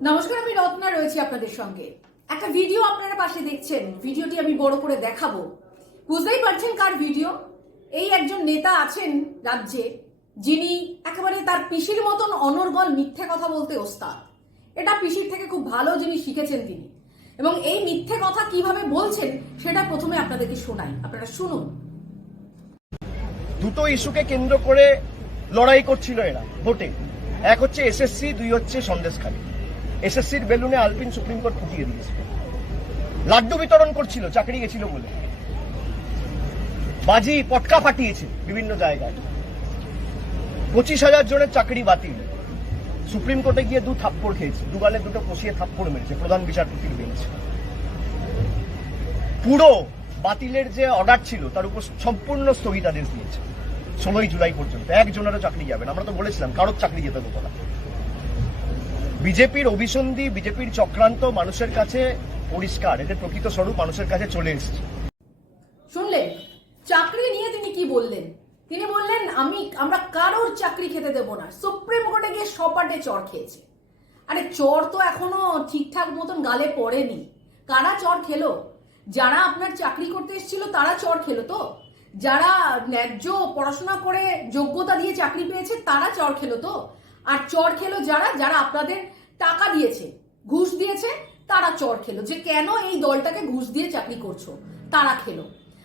নমস্কার, আমি রত্না রয়েছি আপনাদের সঙ্গে। একটা ভিডিও আপনারা পাশে দেখছেন। ভিডিওটি আমি বড় করে দেখাবো। বুঝতেই পারছেন কার ভিডিও এই একজন নেতা আছেন রাজ্যে, যিনি একেবারে তার পিসির মতন অনর্গল মিথ্যে কথা বলতে ওস্তাদ। এটা পিসির থেকে খুব ভালো জিনিস শিখেছেন তিনি। এবং এই মিথ্যে কথা কীভাবে বলছেন, সেটা প্রথমে আপনাদেরকে শোনাই। আপনারা শুনুন। দুটো ইস্যুকে কেন্দ্র করে লড়াই করছিল এরা, ভোটে। এক হচ্ছে এসএসসি, দুই হচ্ছে সন্দেশখালী। এসএসসির বেলুনে আলপিন সুপ্রিম কোর্ট ফুটিয়ে দিয়েছে লাড্ডু বিতরণ করছিল, চাকরি গেছিল বলে। বাজি, পটকা ফাটিয়েছে বিভিন্ন জায়গায়। পঁচিশ হাজার জনের চাকরি বাতিল। সুপ্রিম কোর্টে গিয়ে দু থাপ্পড় খেয়েছে। দুগালে দুটো কষিয়ে থাপ্পড় মেরেছে, প্রধান বিচারপতির বেঞ্চ। পুরো বাতিলের যে অর্ডার ছিল, তার উপর সম্পূর্ণ স্থগিতাদেশ দিয়েছে। ষোলোই জুলাই পর্যন্ত। একজনেরও চাকরি যাবে না। আমরা তো বলেছিলাম, কারোর চাকরি যেতে দেবো না। বিজেপির অভিসন্ধি, বিজেপির চক্রান্ত মানুষের কাছে পরিষ্কার। এদের প্রকৃত স্বরূপ মানুষের কাছে চলে এসছে। শুনলেন চাকরি নিয়ে তিনি কি বললেন? তিনি বললেন, আমি, আমরা কারোর চাকরি খেতে দেব না। সুপ্রিম কোর্টে গিয়ে সপাটে চর খেয়েছে। আরে চর তো এখনও ঠিকঠাক মতন গালে পড়েনি। কারা চর খেলো? যারা আপনার চাকরি করতে এসেছিল, তারা চর খেলো তো? যারা ন্যায্য পড়াশোনা করে যোগ্যতা দিয়ে চাকরি পেয়েছে, তারা চর খেলো তো? আর চর খেলো যারা যারা আপনাদের টাকা দিয়েছে, ঘুষ দিয়েছে, তারা চর খেলো। যে কেন এই দলটাকে ঘুষ দিয়ে চাকরি করছ? তারা খেলো।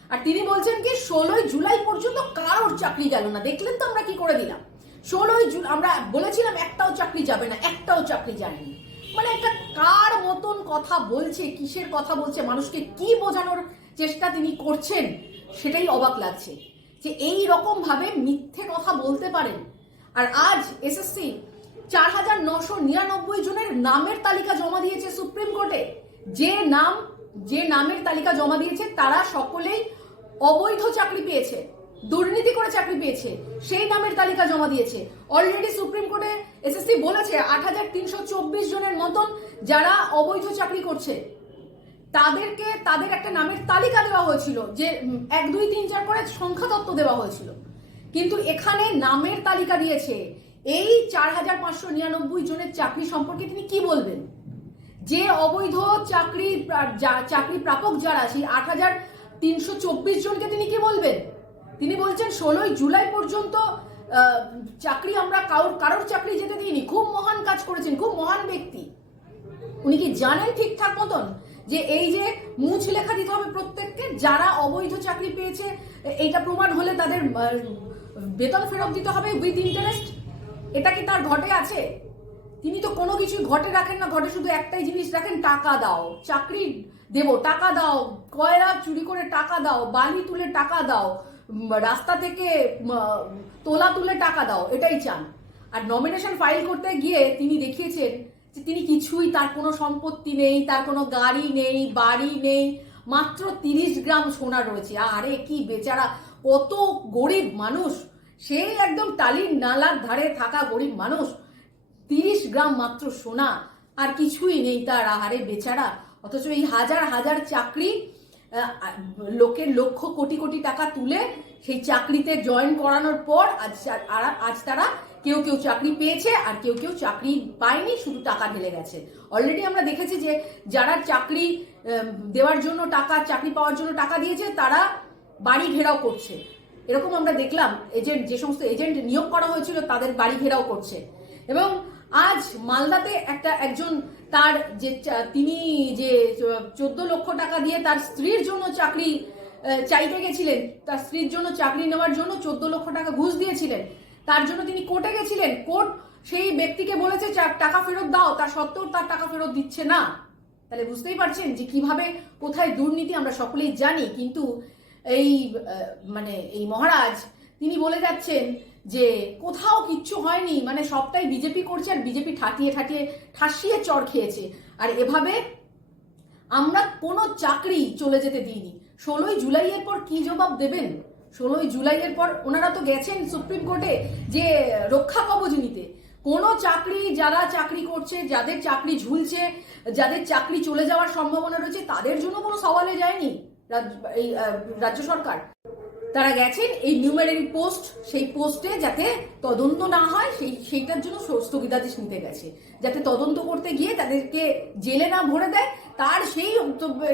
আর তিনি বলছেন কি, ষোলোই জুলাই পর্যন্ত কারোর চাকরি গেল না। দেখলেন তো আমরা কি করে দিলাম? ষোলোই জুলাই আমরা বলেছিলাম একটাও চাকরি যাবে না, একটাও চাকরি যায়নি। মানে একটা কার মতন কথা বলছে, কিসের কথা বলছে, মানুষকে কি বোঝানোর চেষ্টা তিনি করছেন, সেটাই অবাক লাগছে। যে এই রকম ভাবে মিথ্যে কথা বলতে পারেন আর আজ এসএসসি চার হাজার নশো নিরানব্বই জনের নামের তালিকা জমা দিয়েছে সুপ্রিম কোর্টে। যে নাম, যে নামের তালিকা জমা দিয়েছে, তারা সকলেই অবৈধ চাকরি পেয়েছে, দুর্নীতি করে চাকরি পেয়েছে, সেই নামের তালিকা জমা দিয়েছে। অলরেডি সুপ্রিম কোর্টে এসএসসি বলেছে আট হাজার তিনশো চব্বিশ জনের মতন যারা অবৈধ চাকরি করছে, তাদেরকে, তাদের একটা নামের তালিকা দেওয়া হয়েছিল, যে এক, দুই, তিন, চার করে সংখ্যা তত্ত্ব দেওয়া হয়েছিল। কিন্তু এখানে নামের তালিকা দিয়েছে। এই চার হাজার পাঁচশো নিরানব্বই জনের চাকরি সম্পর্কে তিনি কি বলবেন? যে অবৈধ চাকরি চাকরি প্রাপক যারা, সেই আট হাজার তিনশো চব্বিশ জনকে তিনি কি বলবেন? তিনি বলছেন, ষোলোই জুলাই পর্যন্ত চাকরি আমরা কারোর কারোর চাকরি যেতে দিইনি। খুব মহান কাজ করেছেন, খুব মহান ব্যক্তি। উনি কি জানেন ঠিকঠাক মতন যে এই যে মুছ লেখা দিতে হবে প্রত্যেককে? যারা অবৈধ চাকরি পেয়েছে এইটা প্রমাণ হলে তাদের বেতন ফেরত দিতে হবে উইথ ইন্টারেস্ট এটা কি তার ঘটে আছে? তিনি তো কোনো কিছু ঘটে রাখেন না, ঘটে শুধু একটাই জিনিস রাখেন, টাকা দাও। চাকরি দেবো, টাকা দাও। কয়লা চুরি করে টাকা দাও, বালি তুলে টাকা দাও রাস্তা থেকে তোলা তুলে টাকা দাও, এটাই চান। আর নমিনেশন ফাইল করতে গিয়ে তিনি দেখিয়েছেন যে তিনি কিছুই, তার কোনো সম্পত্তি নেই, তার কোনো গাড়ি নেই, বাড়ি নেই মাত্র তিরিশ গ্রাম সোনা রয়েছে। আরে কি বেচারা, কত গরিব মানুষ। সেই একদম টালির নালার ধারে থাকা গরিব মানুষ। তিরিশ গ্রাম মাত্র সোনা, আর কিছুই নেই তার। আহারে বেচারা, অথচ এই হাজার হাজার চাকরি লোকের লক্ষ কোটি কোটি টাকা তুলে সেই চাকরিতে জয়েন করানোর পর আজ আজ তারা কেউ কেউ চাকরি পেয়েছে আর কেউ কেউ চাকরি পায়নি, শুধু টাকা ঢেলে গেছে। অলরেডি আমরা দেখেছি যে যারা চাকরি দেওয়ার জন্য টাকা, চাকরি পাওয়ার জন্য টাকা দিয়েছে, তারা বাড়ি ঘেরাও করছে। এরকম আমরা দেখলাম এজেন্ট যে সমস্ত এজেন্ট নিয়োগ করা হয়েছিল, তাদের বাড়ি ঘেরাও করছে। এবং আজ মালদাতে একটা একজন, তার যে তিনি যে চোদ্দ লক্ষ টাকা দিয়ে তার স্ত্রীর জন্য চাকরি চাইতে গেছিলেন, তার স্ত্রীর জন্য চাকরি নেওয়ার জন্য চোদ্দ লক্ষ টাকা ঘুষ দিয়েছিলেন তার জন্য তিনি কোর্টে গেছিলেন। কোর্ট সেই ব্যক্তিকে বলেছে টাকা ফেরত দাও। তার সত্ত্বেও তার টাকা ফেরত দিচ্ছে না। তাহলে বুঝতেই পারছেন যে কীভাবে, কোথায় দুর্নীতি আমরা সকলেই জানি, কিন্তু এই মানে এই মহারাজ, তিনি বলে যাচ্ছেন যে কোথাও কিচ্ছু হয়নি। মানে সবটাই বিজেপি করছে আর বিজেপি ঠাটিয়ে ঠাটিয়ে ঠাসিয়ে চর খেয়েছে। আর এভাবে আমরা কোনো চাকরি চলে যেতে দিইনি। ষোলোই জুলাইয়ের পর কি জবাব দেবেন? ষোলোই জুলাইয়ের পর ওনারা তো গেছেন সুপ্রিম কোর্টে যে রক্ষা কবচ নিতে। কোনো চাকরি, যারা চাকরি করছে, যাদের চাকরি ঝুলছে, যাদের চাকরি চলে যাওয়ার সম্ভাবনা রয়েছে, তাদের জন্য কোনো সওয়ালে যায়নি এই রাজ্য সরকার। তারা গেছেন, এই নিউমারি পোস্ট, সেই পোস্টে যাতে তদন্ত না হয়, সেই, সেইটার জন্য স্থগিতাদেশ নিতে গেছে। যাতে তদন্ত করতে গিয়ে তাদেরকে জেলে না ভরে দেয়, তার সেই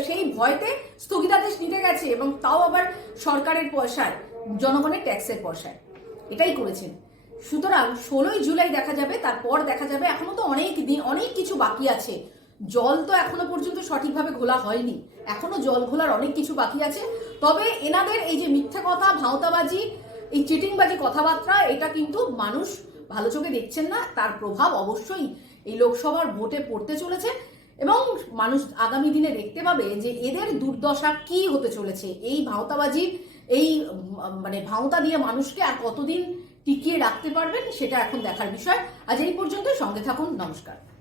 সেই ভয়তে স্থগিতাদেশ নিতে গেছে এবং তাও আবার সরকারের পয়সায়, জনগণের ট্যাক্সের পয়সায়। এটাই করেছেন। সুতরাং ষোলোই জুলাই দেখা যাবে, তারপর দেখা যাবে, এখনও তো অনেক দিন, অনেক কিছু বাকি আছে। জল তো এখনও পর্যন্ত সঠিকভাবে ঘোলা হয়নি। এখনও জল ঘোলার অনেক কিছু বাকি আছে। তবে এনাদের এই যে মিথ্যা কথা, ভাওতাবাজি, এই চিটিংবাজি কথাবার্তা, এটা কিন্তু মানুষ ভালো চোখে দেখছেন না। তার প্রভাব অবশ্যই এই লোকসভার ভোটে পড়তে চলেছে এবং মানুষ আগামী দিনে দেখতে পাবে যে এদের দুর্দশা কি হতে চলেছে। এই ভাওতাবাজি, এই মানে ভাওতা দিয়ে মানুষকে আর কতদিন টিকিয়ে রাখতে পারবেন, সেটা এখন দেখার বিষয়। আজ এই পর্যন্ত সঙ্গে থাকুন। নমস্কার।